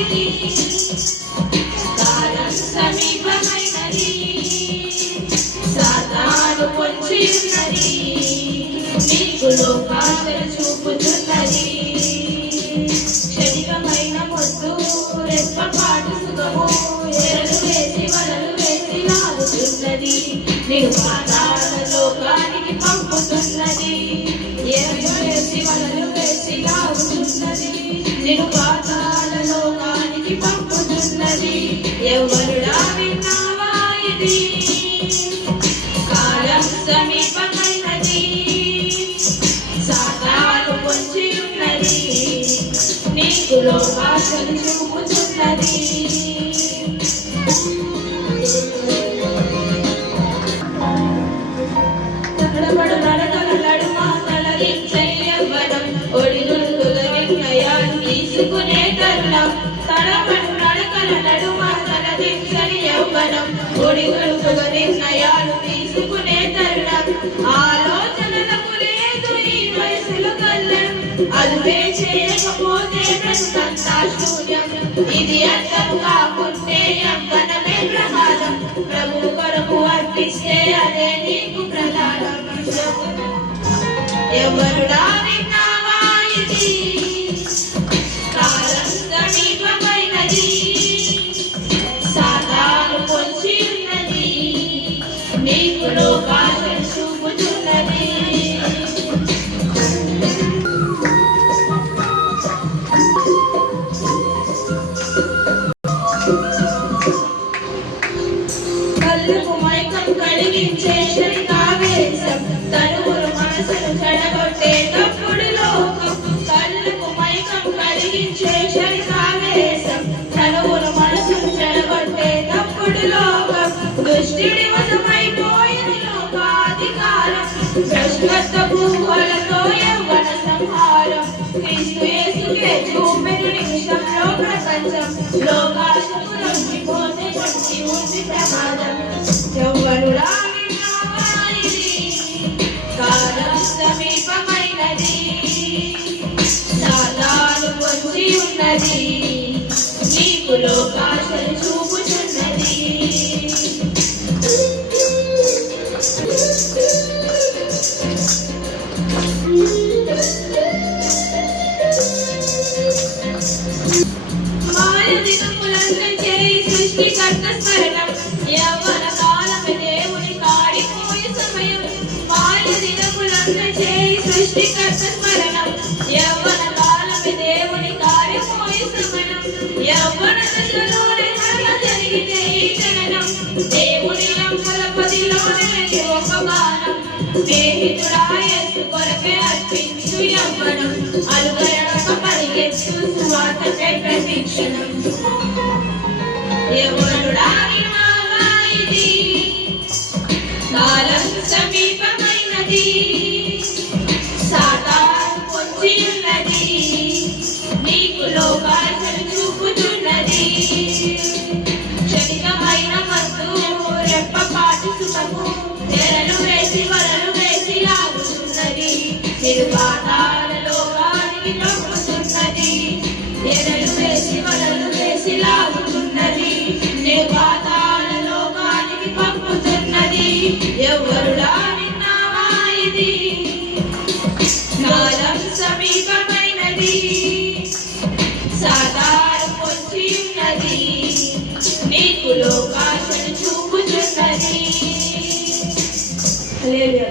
ఇది కాలం సమీపమైనది సాతాను పొంచి ఉన్నది నీకు లోకాశలు చూపుతున్నది క్షణికమైన మొద్దు రెప్పపాటు సుఖము ఎరలు వేసి వలలు వేసి లాగుతున్నది నేను పాతాళ లోకానికి పంపుతున్నది ఎరలు వేసి వలలు వేసి లాగుతున్నది నేను పాతాళ లోకానికి పంపుతున్నది ఎవరుడా విన్నావా ఇది కాలం సమీపమైనది సాతాను పొంచి ఉన్నది నీకు లోకాశలు చూపుతున్నది తడబడు నడకల నడుమ తలదించయ్యవ్వడం ఒడిదుడుకుల వినయాలు తీసుకునే తరుణం తడబడు నడకల నడుమ తలదించని యవ్వనం ఒడిదుడుకుల నిర్ణయాలు తీసుకునే తరుణం ఆలోచనలకు లేదు ఈ వయసులో కళ్ళం అదుపే చేయకపోతే బ్రతుకంతా శూన్యం ఇది అర్థం కాకుంటే యవ్వనమే ప్రమాదం ప్రభు కొరకు అర్పిస్తే అదే నీకు ప్రధానం ఎవరుడా విన్నావా ఇది కాలం సమీపమైనది సాతాను పొంచి ఉన్నది నీకు లోకాశలు చూపుతున్నది కళ్ళకు మైకం కలిగించే శరీరావేశం తనువులు మనసును చెడగొట్టేటప్పుడు లోకం కళ్ళకు మైకం కలిగించే శరీరావేశం తనువులు మనసును చెడగొట్టేటప్పుడు లోకం దుష్టుడి వశమైపోయిన లోకాధికారం భ్రష్టత్వపు ఊహలతో యవ్వన సంహారం క్రీస్తు యేసుకే చూపెను నిమిషంలో ప్రపంచం లోకాశకు లొంగిపోతే కొట్టి ఉంది ప్రమాదం ఎవరుడా విన్నావా ఇది కాలం సమీపమైనది సాతాను పొంచి ఉన్నది నీకు లోకాశలు చూపుతున్నది మాయ దినములను చేయి సృష్టికర్త స్మరణం యవ్వన కాలమే దేవుని కాడిపోయే సమయం మాయ దినములను చేయి సృష్టికర్త స్మరణం యవ్వన కాలమే దేవుని కాడిపోయే సమయం యవ్వన దశలోనే మరణ జరిగితే ఈ జననం దేవుని నమ్మల పదిలోనే ఒక గానం స్నేహితుడా యేసు కొరకే అర్పించు యవ్వనం అలుగయడక పరిగెత్తు సువార్తకై ప్రతిక్షణం ఎవరుడా విన్నావా ఇది కాలం సమీపమైనది సాతాను పొంచి ఉన్నది నీకు లోకాశలు చూపుతున్నది క్షణికమైన మత్తు రెప్పపాటు సుఖము తెరలు వేసి వలలు వేసి లాగుతున్నది మీరు పాతాళ లోకానికి పంపుతున్నది ఎరలు వేసి వలలు వేసి లాగుతున్నది నేను పాతాళ లోకానికి పంపుతున్నది ఎవరుడా విన్నావా ఇది కాలం సమీపమైనది సాతాను పొంచి ఉన్నది నీకు లోకాశలు చూపుతున్నది. హల్లెలూయా.